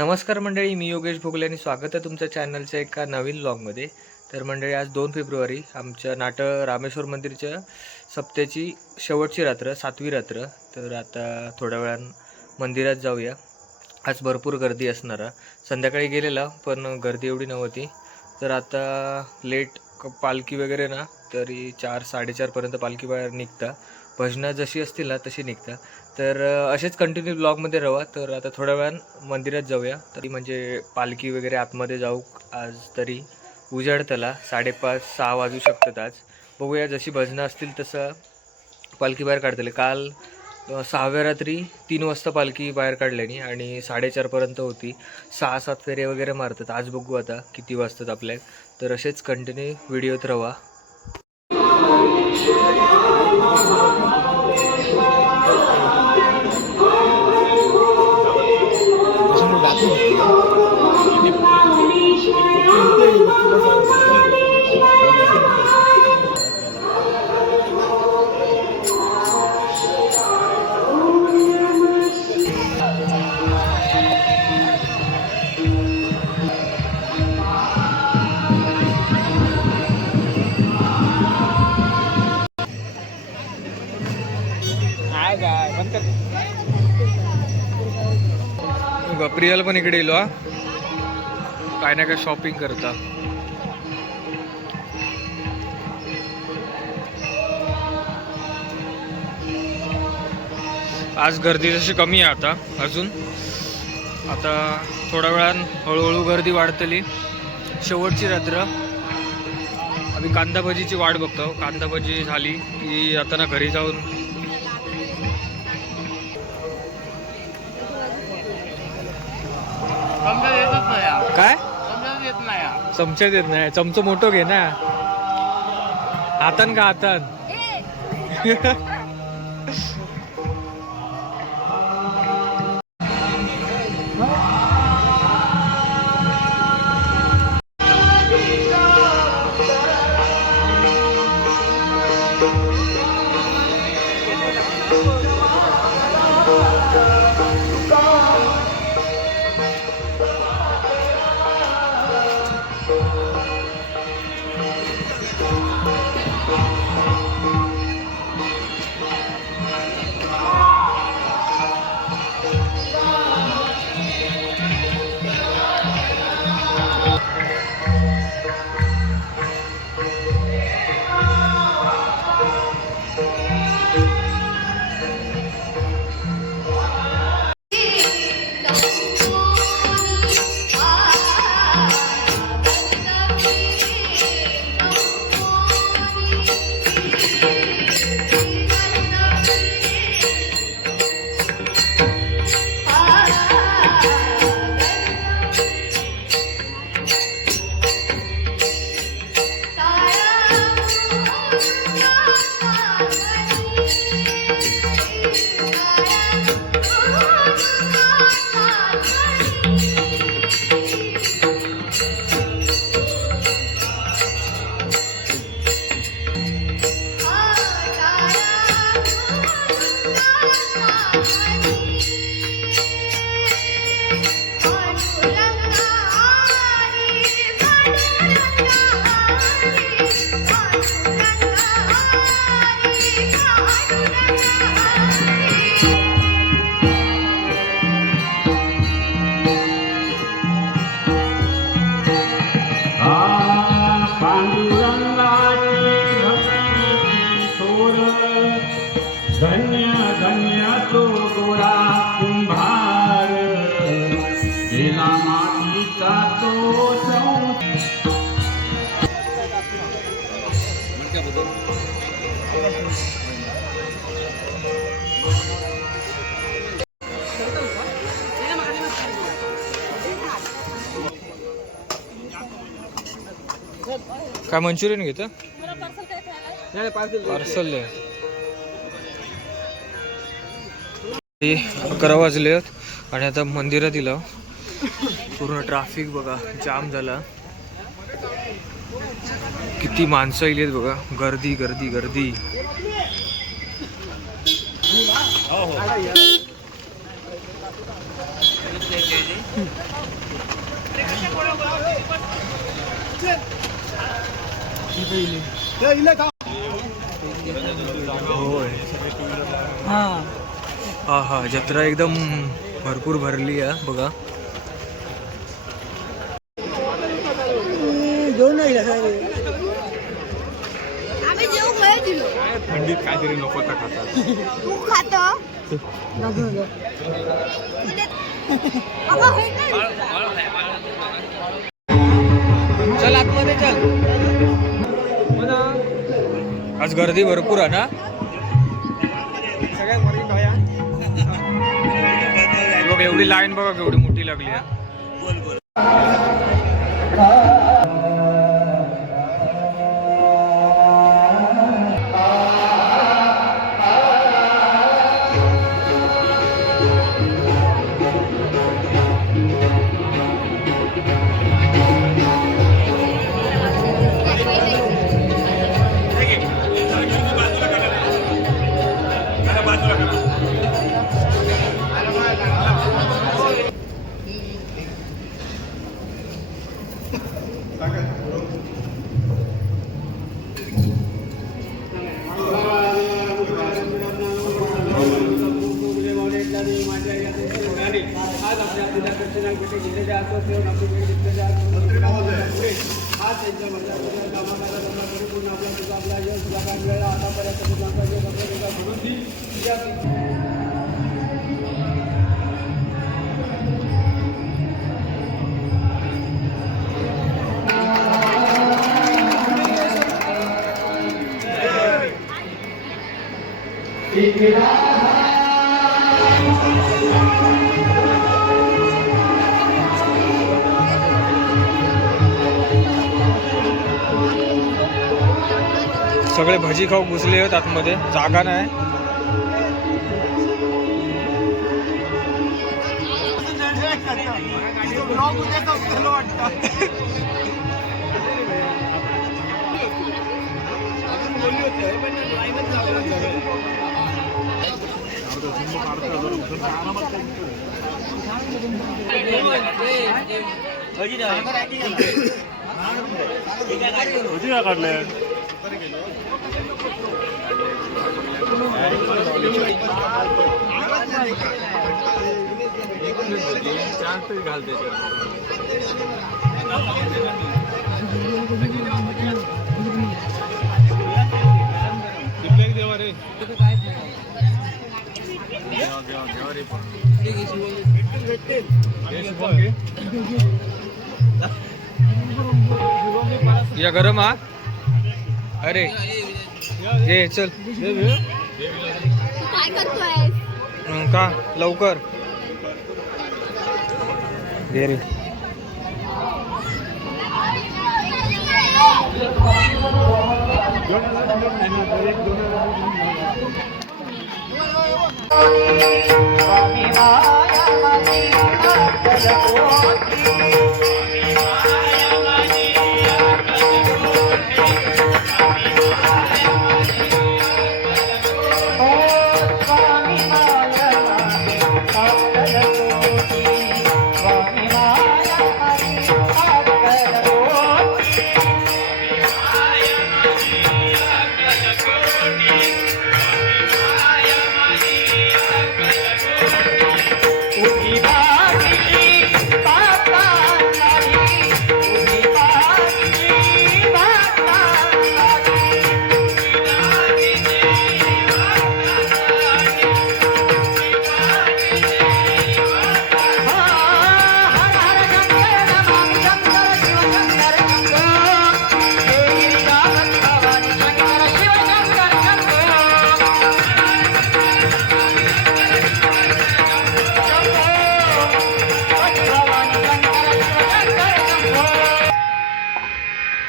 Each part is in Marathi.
नमस्कार मंडळी, मी योगेश भोगले आणि स्वागत आहे तुमच्या चॅनलच्या एका नवीन व्लॉगमध्ये. तर मंडळी, आज 2 फेब्रुवारी आमच्या रामेश्वर मंदिरच्या सप्त्याची शेवटची रात्र, 7वी रात्र. तर आता थोड्या वेळानं मंदिरात जाऊया. आज भरपूर गर्दी असणार. संध्याकाळी गेलेला पण गर्दी एवढी नव्हती. तर आता लेट पालखी वगैरे ना, तरी 4-4:30पर्यंत पालखी बाहेर निघता. भजनं जशी असतील ना तशी निघता. तर असेच कंटिन्यू ब्लॉगमध्ये राहा. तर आता थोड्या वेळानं मंदिरात जाऊया. तरी म्हणजे पालखी वगैरे आतमध्ये जाऊ. आज तरी उजाडताला 5:30-6 वाजू शकतात. आज बघूया, जशी भजनं असतील तसं पालखी बाहेर काढतले. काल 6व्या रात्री 3 वाजता पालखी बाहेर काढल्यानी आणि 4:30पर्यंत होती. 6-7 फेरे वगैरे मारतात. आज बघू आता किती वाजतात आपल्या. तर असेच कंटिन्यू व्हिडिओत राहा. प्रियल पण इकडे येलो. काय ना काय शॉपिंग करता. आज गर्दी जशी कमी आहे आता अजून. आता थोड्या वेळान हळूहळू गर्दी वाढतली. शेवटची रात्र. आम्ही कांदा भजीची वाट बघतो. कांदा भजी झाली की आता ना घरी जाऊन काय चमच्यात येत नाही. चमचं मोठं घे ना. हातान का हातान. धन्य धन्य तो गोरा कुंभार, गेला मातीचा तो काय मंचुरियन घेतं. पार्सल 11 वाजले आणि आता मंदिरात दिलं. पूर्ण ट्रॅफिक बघा, जाम झाला. किती माणसं येत बघा. गर्दी गर्दी गर्दी. होय. हा हा, जत्रा एकदम भरपूर भरली आहे बघा. थंडीत काहीतरी नको तर खातात. तू खाता चल आतमध्ये चल. आज गर्दी भरपूर आहे ना. बघ एवढी लाईन बघा केवढी मोठी लागली आहे. सगळे भजी खाऊ घुसले आहेत आतमध्ये, जागा नाही. काढले घालते देवा रे. या गरम हा. अरे ये चल. काय करतोय? का लवकर दे रे.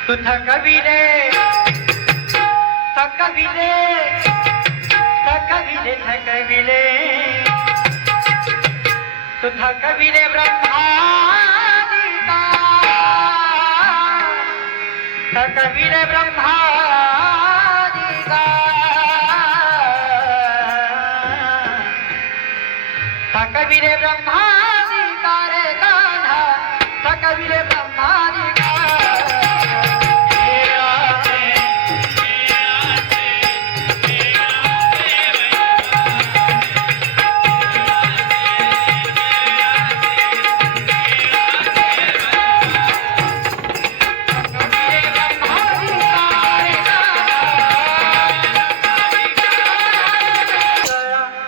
तू थकविले थकविले थकविले थकविले तू थकविले ब्रह्मादिका थकविले ब्रह्मादिका थकविले ब्रह्मादिका रे कान्हा थकविले ब्रह्मादिका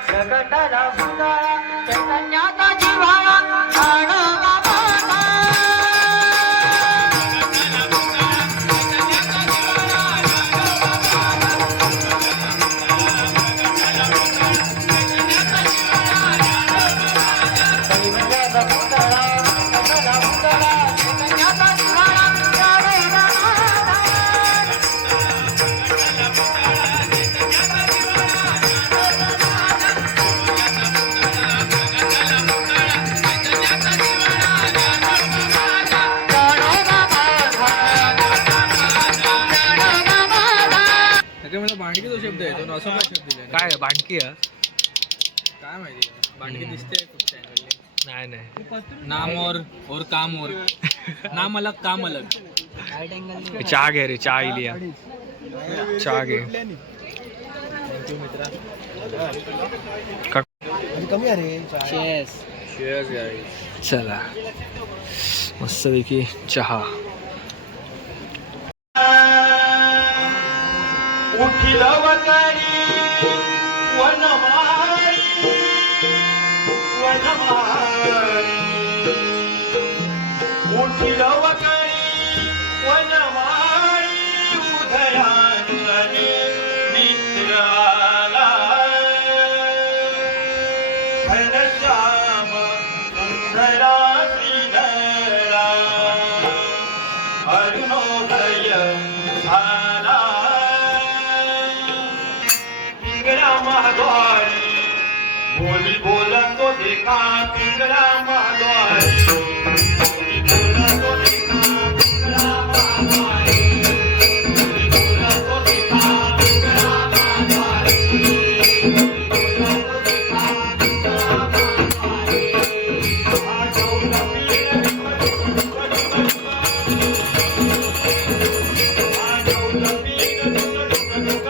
जगताला भुताळा चैतन्याचा जिव्हाळा आडवा बाबा दैवताचा भुताळा जगताला भुताळा चैतन्याचा जिव्हाळा आडवा बाबा मला भांडकी जो शब्द आहे तो असं काय शब्द दिला काय आहे? भांडकी आहे? काय माहिती भांडकी दिसते कुठच्या अँगलने नाही नाही नाम और काम और नाम अलग काम अलग चहा घे रे, चहा इलिया चहा घे. कमी आहे रे. चला मस्तपैकी चहा. उठिल वकरी वनमाळी वनमाळी उठिल वकरी वनमाळी उदयानंदनी निद्राला घनश्याम सुंदरा श्रीधरा अरुणोदय झाला पिंगळा महाद्वारी बोली बोलतो देखा पिंगळा महाद्वारी बोली बोलतो देखा पिंगळा महाद्वारी बोली बोलतो देखा पिंगळा महाद्वारी बोली बोलतो देखा पिंगळा महाद्वारी आठवलं पीर आठवलं पीर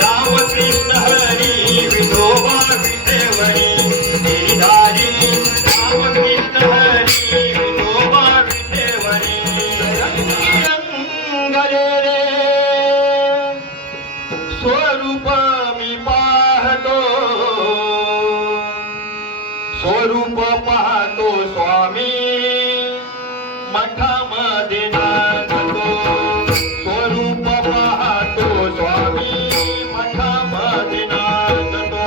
रामकृष्ण हरी विठोबा विठेवरी गिरिधारी रामकृष्ण हरी विठोबा विठेवरी रंगले रे स्वरूप मी पाहतो स्वरूप पाहतो स्वामी मठामध्ये नाचतो स्वरूप पाहतो स्वामी मठामध्ये नाचतो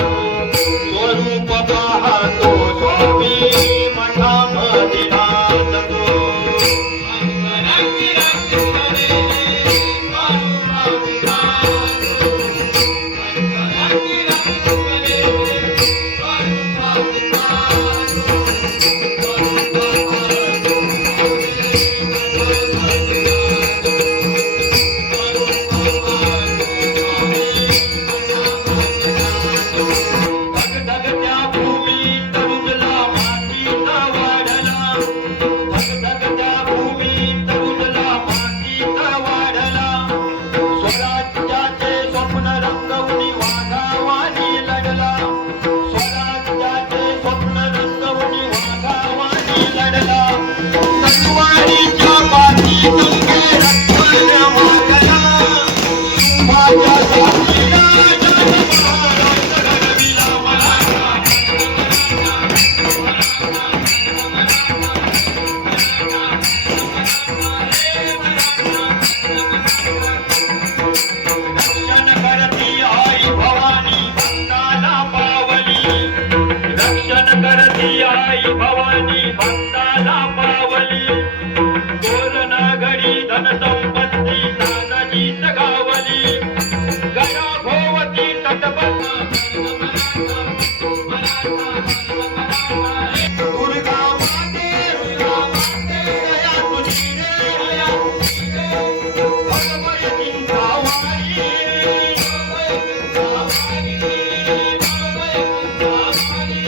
स्वरूप पाहतो स्वामी मठामध्ये नाचतो धगधगत्या भूमीत रुजला मातीचा वाढला धगधगत्या भूमीत रुजला मातीचा वाढला स्वराज्याचे स्वप्न रंगवणी वाघावानी लढला स्वराज्याचे स्वप्न रंगवणी वाघावानी लढला तलवारीच्या बाजीतून रक्तन मागला माझ्या साथीला रक्षण करती आई भवानी भक्ताला पावली रक्षण करती आई भवानी भक्ताला पावली तोरणा घडी धनसंपत्ती नानाजीच गावली गया भोवती तटबंध दुर्गा माते दया तुझी रे भगवय चिंतावाणी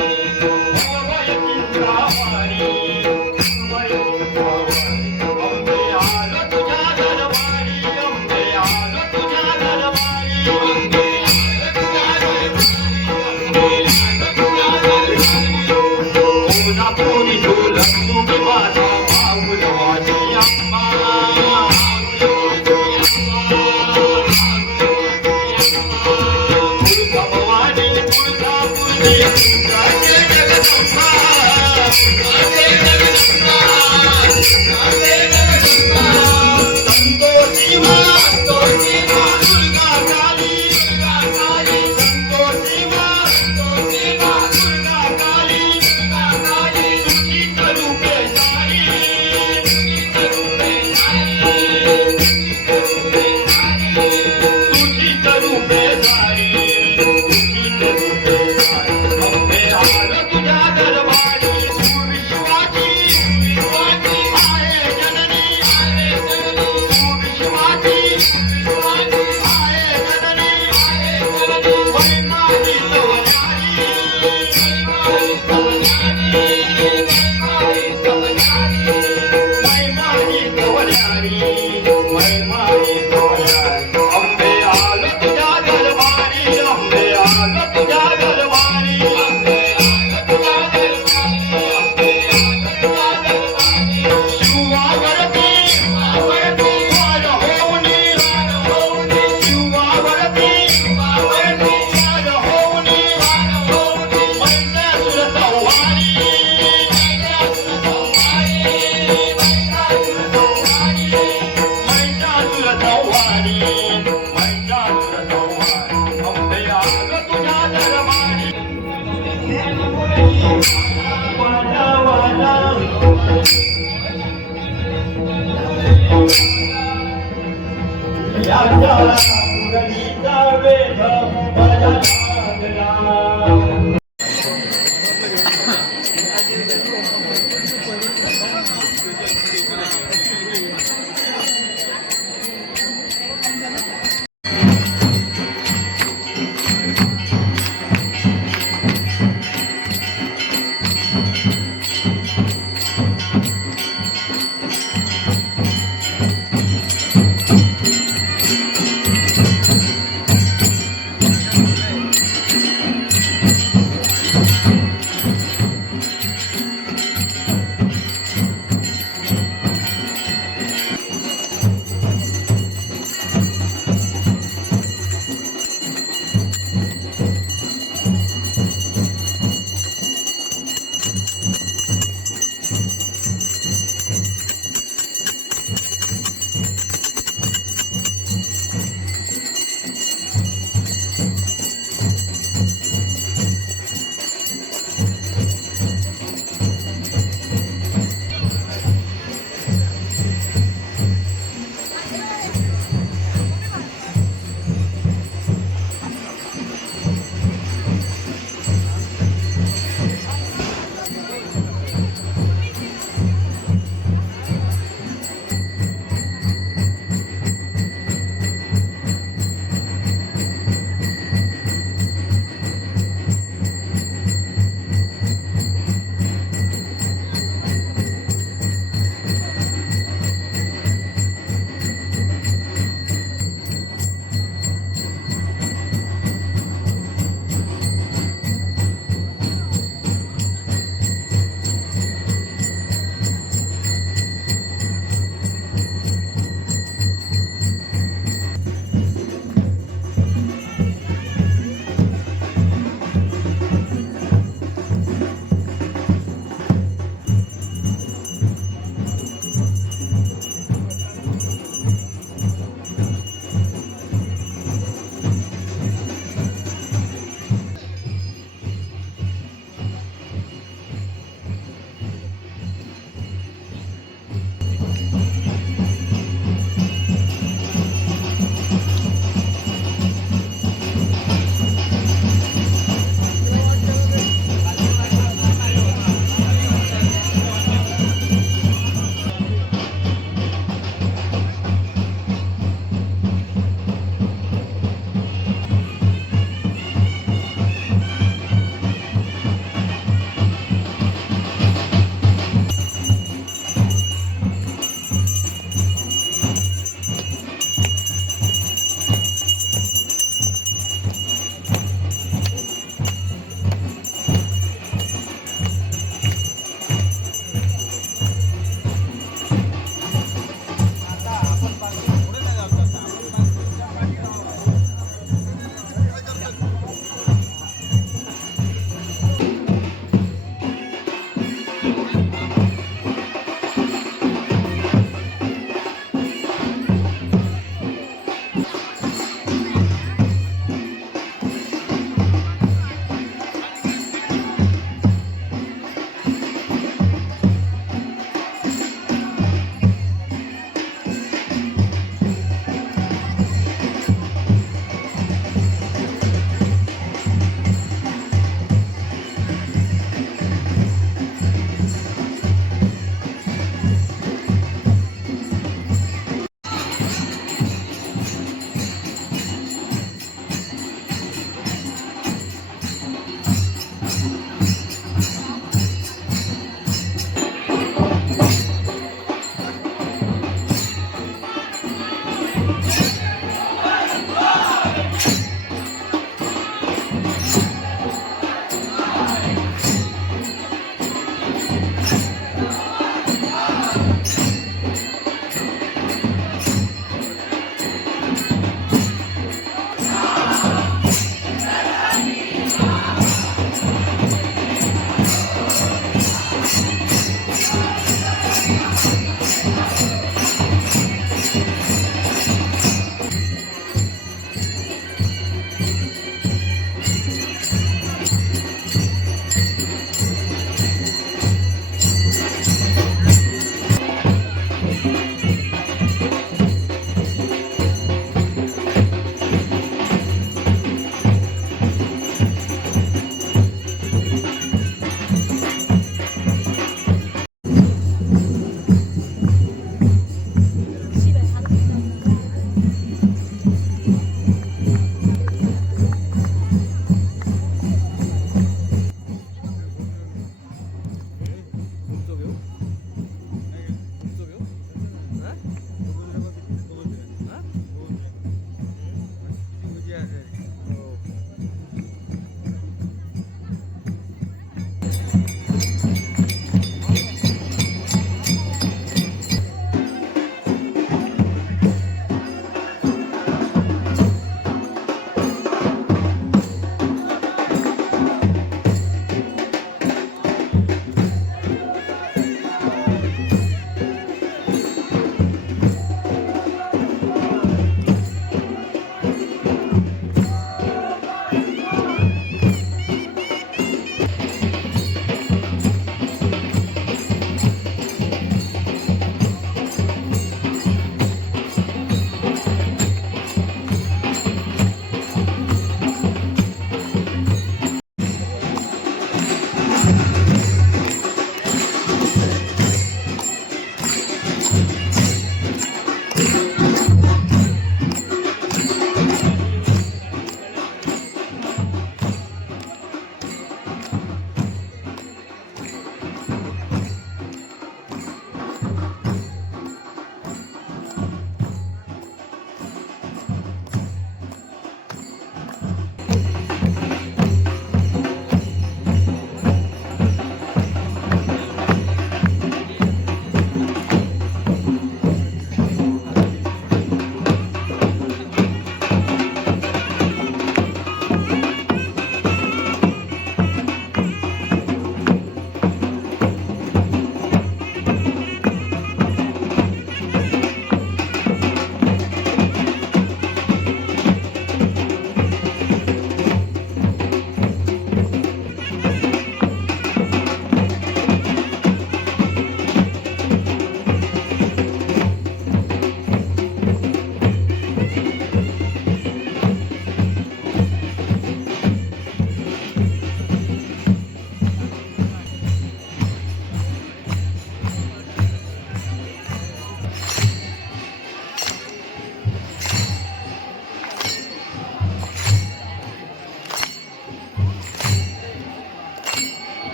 भगवय चिंतावाणी अंबे आलो तुझ्या दरबारी अंबे आलो तुझ्या दरबारी कोल्हापुरी ढोलक तुम्ही माझा माऊल वाजी अंबा दुर्गा भवानी तुळजापुरी दुर्गाचे जगदंबा संतोषी मा दुर्गा काली संतोषी मा दुर्गा काली तुझी रूपे सारी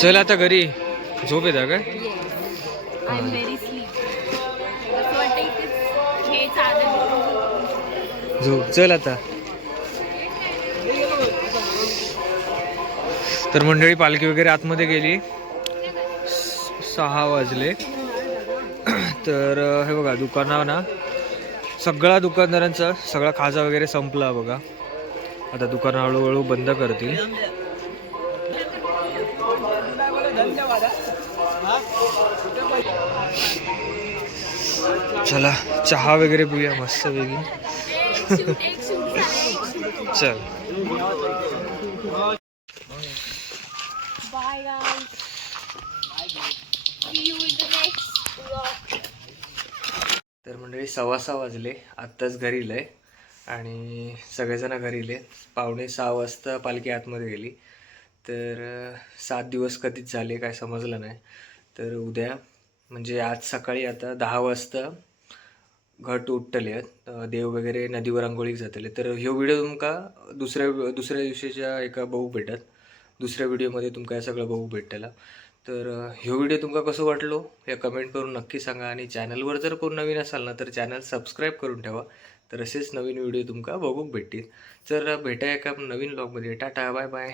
चल आता घरी. झोप येता काय? I am very sleep. असं वाटतं इथेच हे चालत. झोप चल आता. तर मंडळी पालखी वगैरे आतमध्ये गेली. 6 वाजले. तर हे बघा दुकाना ना सगळ्या दुकानदारांचा सगळा खाजा वगैरे संपला बघा. आता दुकान हळूहळू बंद करतील. चला चहा वगैरे पिऊया मस्त वेगळी. चल bye guys. See you in the next vlog. तर मंडळी 6:15 वाजले. आत्ताच घरी इलंय आणि सगळेजण घरी इले. 5:45 वाजता पालखी आतमध्ये गेली. तर 7 दिवस कधीच झाले काय समजलं नाही. तर उद्या म्हणजे आज सकाळी आता 10 वाजता घट उठतले आहेत. देव वगैरे नदीवर आंघोळीक जातले. तर ह्यो व्हिडिओ तुमका दुसऱ्या दिवशीच्या एका बघू भेटत. दुसऱ्या व्हिडिओमध्ये तुमका हे सगळं बघू भेटला. तर ह्यो व्हिडिओ तुमका कसं वाटलो हे कमेंट करून नक्की सांगा. आणि चॅनलवर जर कोण नवीन असाल ना तर चॅनल सबस्क्राईब करून ठेवा. तर असेच नवीन व्हिडिओ तुमका बघूक भेटतील. तर भेटाय एका नवीन व्लॉगमध्ये. Tata bye bye.